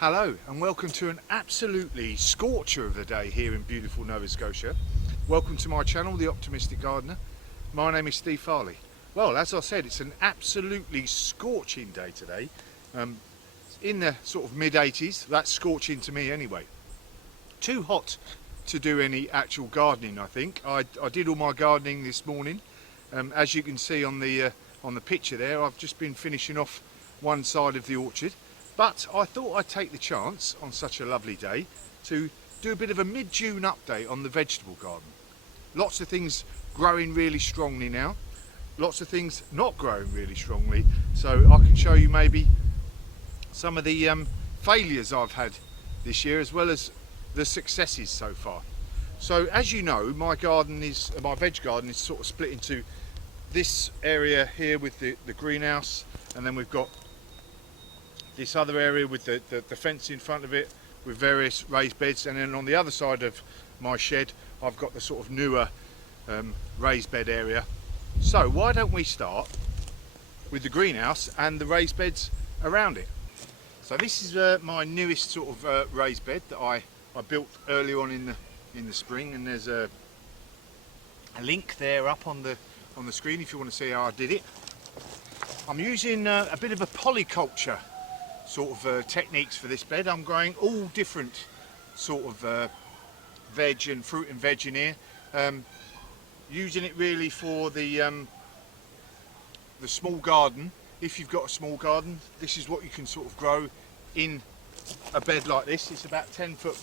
Hello and welcome to an absolutely scorcher of a day here in beautiful Nova Scotia. Welcome to my channel, The Optimistic Gardener. My name is Steve Farley. Well, as I said, it's an absolutely scorching day today. In the sort of mid-80s, that's scorching to me anyway. Too hot to do any actual gardening, I think. I did all my gardening this morning. As you can see on the picture there, I've just been finishing off one side of the orchard. But I thought I'd take the chance on such a lovely day to do a bit of a mid-June update on the vegetable garden. Lots of things growing really strongly now, lots of things not growing really strongly, so I can show you maybe some of the failures I've had this year as well as the successes so far. So as you know, my veg garden is sort of split into this area here with the greenhouse, and then we've got this other area with the fence in front of it with various raised beds, and then on the other side of my shed I've got the sort of newer raised bed area. So why don't we start with the greenhouse and the raised beds around it. So this is my newest sort of raised bed that I built early on in the spring, and there's a link there up on the screen if you want to see how I did it. I'm using a bit of a polyculture sort of techniques for this bed. I'm growing all different sort of veg and fruit and veg in here, using it really for the small garden. If you've got a small garden, this is what you can sort of grow in a bed like this. It's about 10 foot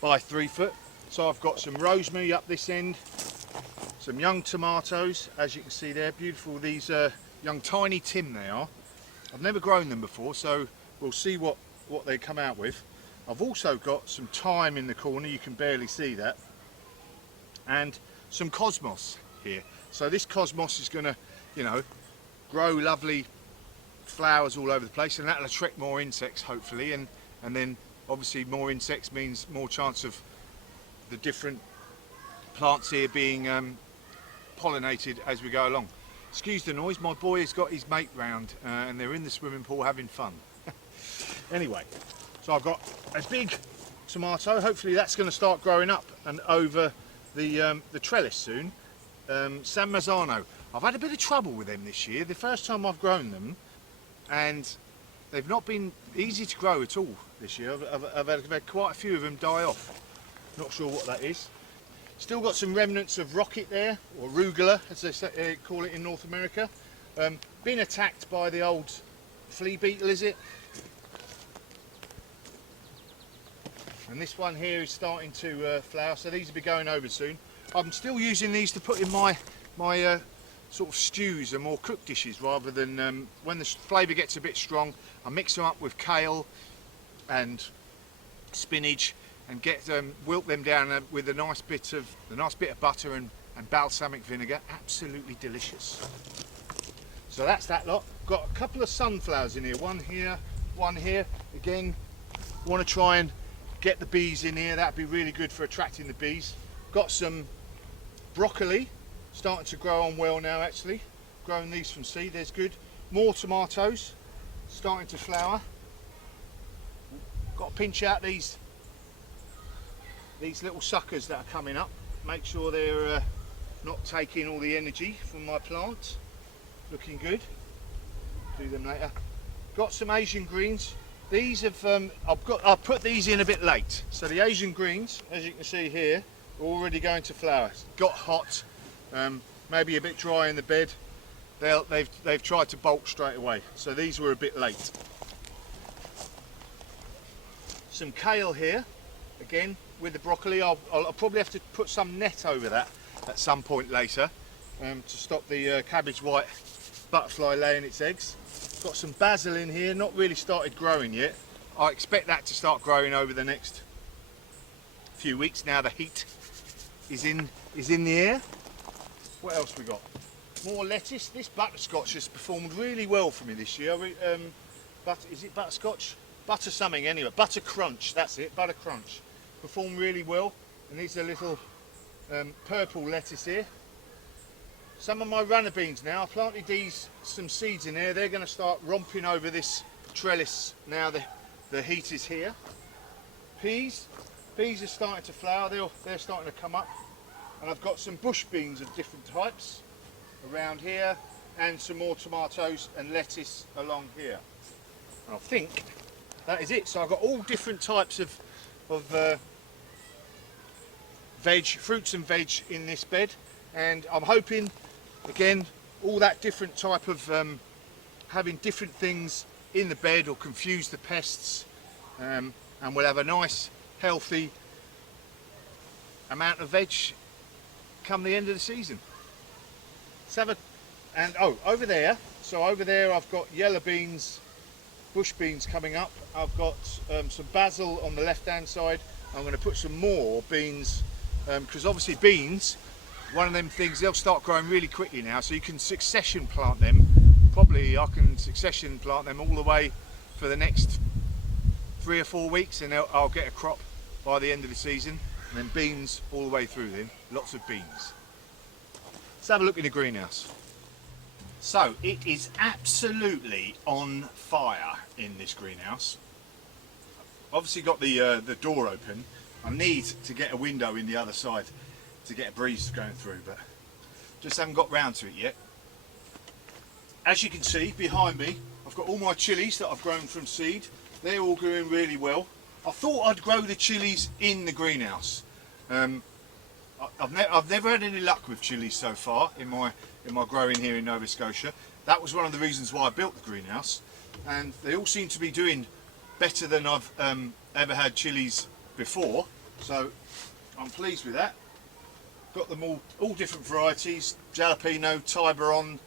by 3 foot. So I've got some rosemary up this end, some young tomatoes, as you can see there, beautiful. These young tiny Tim they are. I've never grown them before, so we'll see what they come out with. I've also got some thyme in the corner, you can barely see that, and some cosmos here. So this cosmos is going to, you know, grow lovely flowers all over the place, and that'll attract more insects hopefully, and then obviously more insects means more chance of the different plants here being pollinated as we go along. Excuse the noise, my boy has got his mate round and they're in the swimming pool having fun. Anyway, so I've got a big tomato. Hopefully that's going to start growing up and over the trellis soon. San Marzano. I've had a bit of trouble with them this year. The first time I've grown them, and they've not been easy to grow at all this year. I've had quite a few of them die off. Not sure what that is. Still got some remnants of rocket there, or arugula as they call it in North America. Been attacked by the old flea beetle, is it? And this one here is starting to flower, so these will be going over soon. I'm still using these to put in my sort of stews and more cooked dishes, rather than when the flavour gets a bit strong, I mix them up with kale and spinach and wilt them down with a nice bit of butter and balsamic vinegar. Absolutely delicious. So that's that lot. Got a couple of sunflowers in here, one here. Again, want to try and get the bees in here. That'd be really good for attracting the bees. Got some broccoli starting to grow on well now, actually. Growing these from seed, there's good. More tomatoes starting to flower. Got to pinch out these little suckers that are coming up. Make sure they're not taking all the energy from my plants. Looking good. Do them later. Got some Asian greens. These have I've put these in a bit late. So the Asian greens, as you can see here, are already going to flower. Got hot, maybe a bit dry in the bed. They've tried to bolt straight away. So these were a bit late. Some kale here, again with the broccoli. I'll probably have to put some net over that at some point later to stop the cabbage white butterfly laying its eggs. Got some basil in here, not really started growing yet. I expect that to start growing over the next few weeks now the heat is in the air. What else we got? More lettuce. This butterscotch has performed really well for me this year. Is it butterscotch? Butter something anyway. Butter crunch, that's it, butter crunch. Performed really well. And these are little purple lettuce here. Some of my runner beans now, I planted some seeds in there. They're going to start romping over this trellis now the the heat is here. Peas are starting to flower, they're starting to come up. And I've got some bush beans of different types around here, and some more tomatoes and lettuce along here. And I think that is it. So I've got all different types of veg, fruits and veg in this bed, and I'm hoping, again, all that different type of having different things in the bed will confuse the pests, and we'll have a nice healthy amount of veg come the end of the season. Let's have a, and oh, over there, so over there I've got yellow beans, bush beans coming up. I've got some basil on the left hand side. I'm going to put some more beans, because obviously beans, one of them things, they'll start growing really quickly now, so you can succession plant them. Probably I can succession plant them all the way for the next 3 or 4 weeks, and I'll get a crop by the end of the season. And then beans all the way through then, lots of beans. Let's have a look in the greenhouse. So it is absolutely on fire in this greenhouse. Obviously got the door open. I need to get a window in the other side to get a breeze going through, but just haven't got round to it yet. As you can see behind me, I've got all my chilies that I've grown from seed. They're all doing really well. I thought I'd grow the chilies in the greenhouse. I've never had any luck with chilies so far in my growing here in Nova Scotia. That was one of the reasons why I built the greenhouse, and they all seem to be doing better than I've ever had chilies before, so I'm pleased with that. Got them all different varieties: jalapeno, Tiburon,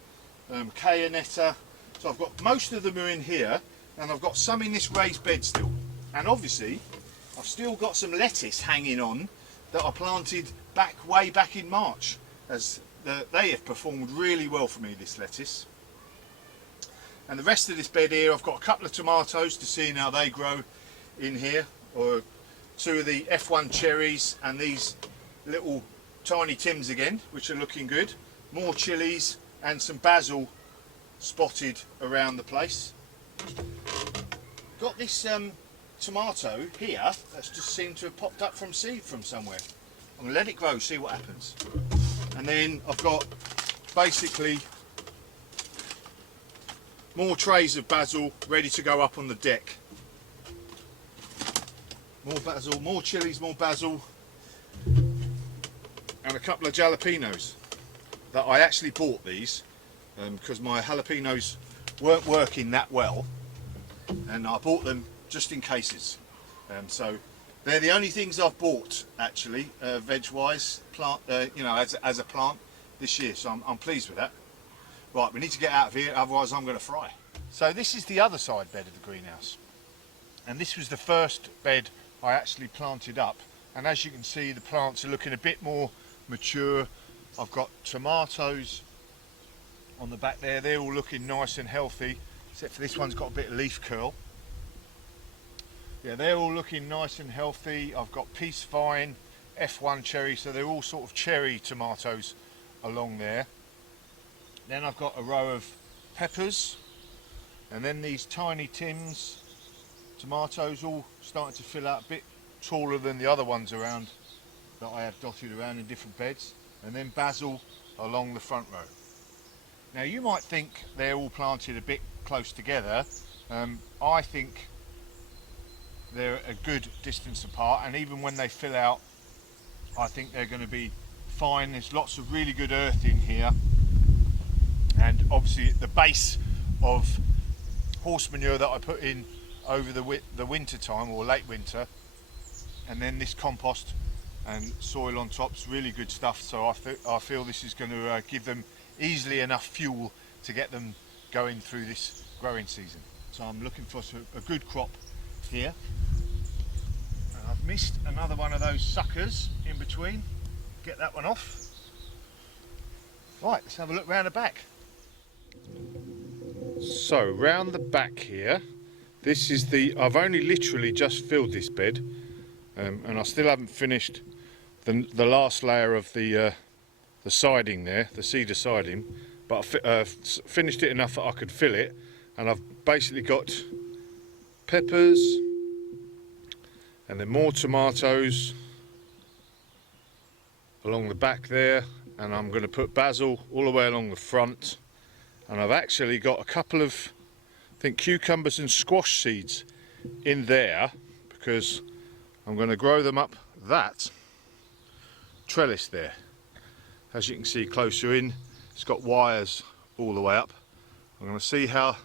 Cayennetta. So I've got most of them are in here, and I've got some in this raised bed still. And obviously I've still got some lettuce hanging on that I planted way back in March, as they have performed really well for me, this lettuce. And the rest of this bed here, I've got a couple of tomatoes to see how they grow in here, or 2 of the F1 cherries, and these little tiny Tims again, which are looking good. More chilies and some basil spotted around the place. Got this tomato here that's just seemed to have popped up from seed from somewhere. I'm going to let it grow, see what happens. And then I've got basically more trays of basil ready to go up on the deck. More basil, more chilies, more basil, and a couple of jalapenos that I actually bought these because my jalapenos weren't working that well, and I bought them just in cases. So they're the only things I've bought actually, veg-wise, plant, you know, as a plant this year. So I'm pleased with that. Right, we need to get out of here, otherwise I'm going to fry. So this is the other side bed of the greenhouse, and this was the first bed I actually planted up. And as you can see, the plants are looking a bit more mature. I've got tomatoes on the back there. They're all looking nice and healthy, except for this one's got a bit of leaf curl. Yeah, they're all looking nice and healthy. I've got peace vine, F1 cherry, so they're all sort of cherry tomatoes along there. Then I've got a row of peppers, and then these tiny Tims tomatoes, all starting to fill out, a bit taller than the other ones around that I have dotted around in different beds. And then basil along the front row. Now you might think they're all planted a bit close together. I think they're a good distance apart, and even when they fill out, I think they're going to be fine. There's lots of really good earth in here, and obviously the base of horse manure that I put in over the winter time, or late winter, and then this compost and soil on top's really good stuff. So I feel this is going to give them easily enough fuel to get them going through this growing season. So I'm looking for a good crop here. And I've missed another one of those suckers in between. Get that one off. Right, let's have a look round the back. So round the back here, this is I've only literally just filled this bed, and I still haven't finished the last layer of the siding there, the cedar siding, but I've finished it enough that I could fill it. And I've basically got peppers, And then more tomatoes along the back there, and I'm going to put basil all the way along the front. And I've actually got a couple of, I think, cucumbers and squash seeds in there, because I'm going to grow them up that trellis there. As you can see closer in, it's got wires all the way up. I'm going to see how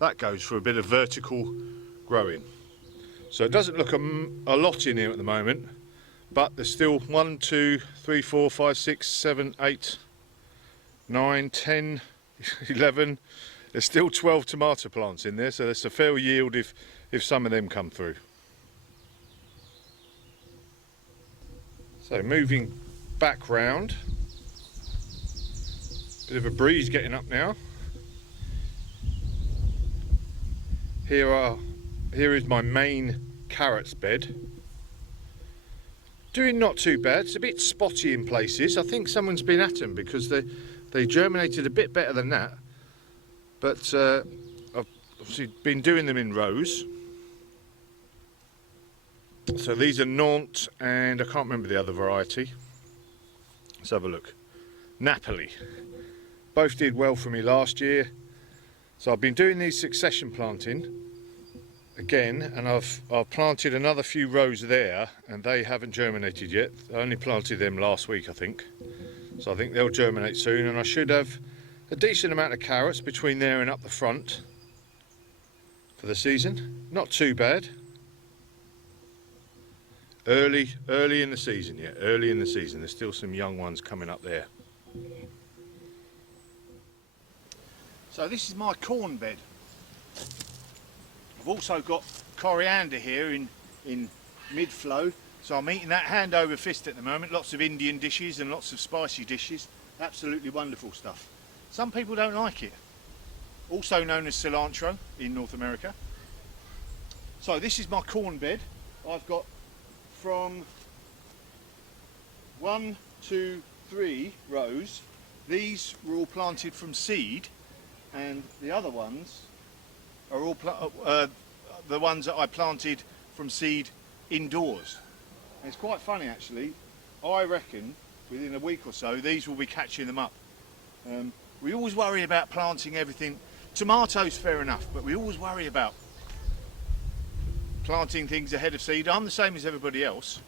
that goes for a bit of vertical growing. So it doesn't look a lot in here at the moment, but there's still 1, 2, 3, 4, 5, 6, 7, 8, 9, 10, 11. There's still 12 tomato plants in there, so there's a fair yield if some of them come through. So moving back round, bit of a breeze getting up now. Here is my main carrots bed. Doing not too bad. It's a bit spotty in places. I think someone's been at them because they germinated a bit better than that. But I've obviously been doing them in rows. So these are Nantes, and I can't remember the other variety. Let's have a look. Napoli. Both did well for me last year. So I've been doing these succession planting again, and I've planted another few rows there, and they haven't germinated yet. I only planted them last week, I think. So I think they'll germinate soon, and I should have a decent amount of carrots between there and up the front for the season. Not too bad. Early in the season, yeah, early in the season. There's still some young ones coming up there. So this is my corn bed. I've also got coriander here in mid-flow, so I'm eating that hand over fist at the moment. Lots of Indian dishes and lots of spicy dishes. Absolutely wonderful stuff. Some people don't like it. Also known as cilantro in North America. So this is my corn bed. I've got from 1, 2, 3 rows. These were all planted from seed, and the other ones are all the ones that I planted from seed indoors. And it's quite funny actually. I reckon within a week or so these will be catching them up. We always worry about planting everything. Tomatoes, fair enough, but we always worry about planting things ahead of seed. I'm the same as everybody else,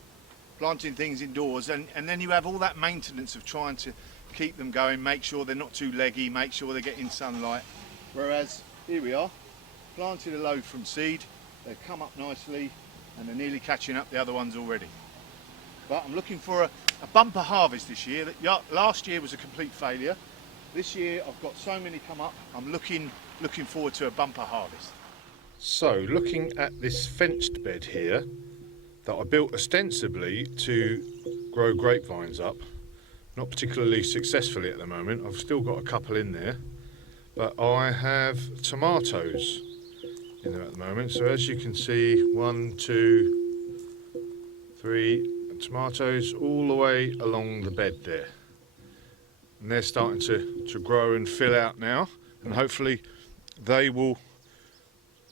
planting things indoors, and then you have all that maintenance of trying to keep them going, make sure they're not too leggy, make sure they're getting sunlight. Whereas here we are, planted a load from seed, they've come up nicely and they're nearly catching up the other ones already. But I'm looking for a bumper harvest this year. Last year was a complete failure. This year I've got so many come up, I'm looking forward to a bumper harvest. So looking at this fenced bed here that I built ostensibly to grow grapevines up, not particularly successfully at the moment. I've still got a couple in there, but I have tomatoes in there at the moment. So as you can see, 1, 2, 3 tomatoes all the way along the bed there, and they're starting to grow and fill out now, and hopefully they will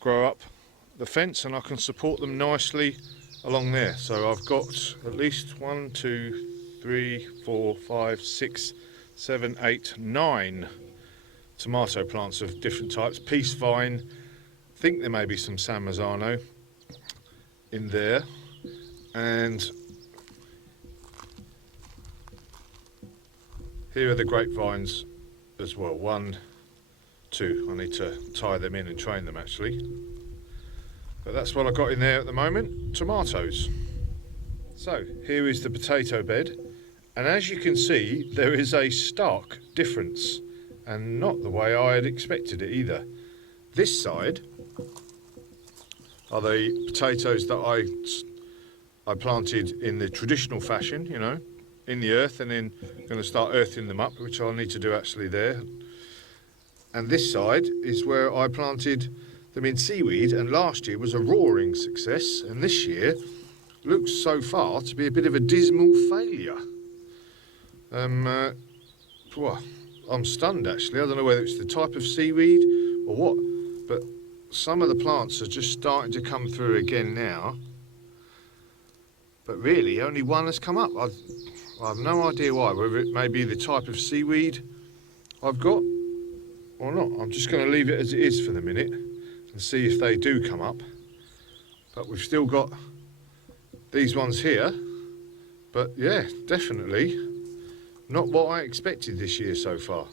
grow up the fence and I can support them nicely along there. So I've got at least 1, 2, 3, 4, 5, 6, 7, 8, 9 tomato plants of different types. Peace vine, I think there may be some San Marzano in there, and here are the grapevines as well. 1, 2. I need to tie them in and train them actually. But that's what I've got in there at the moment, tomatoes. So here is the potato bed, and as you can see there is a stark difference, and not the way I had expected it either. This side are the potatoes that I planted in the traditional fashion, you know, in the earth, and then going to start earthing them up, which I'll need to do actually there. And this side is where I planted them in seaweed, and last year was a roaring success, and this year looks so far to be a bit of a dismal failure. I'm stunned actually. I don't know whether it's the type of seaweed or what, but some of the plants are just starting to come through again now. but really only one has come up. I have no idea why, whether it may be the type of seaweed I've got or not. I'm just going to leave it as it is for the minute and see if they do come up. But we've still got these ones here, but yeah, definitely not what I expected this year so far.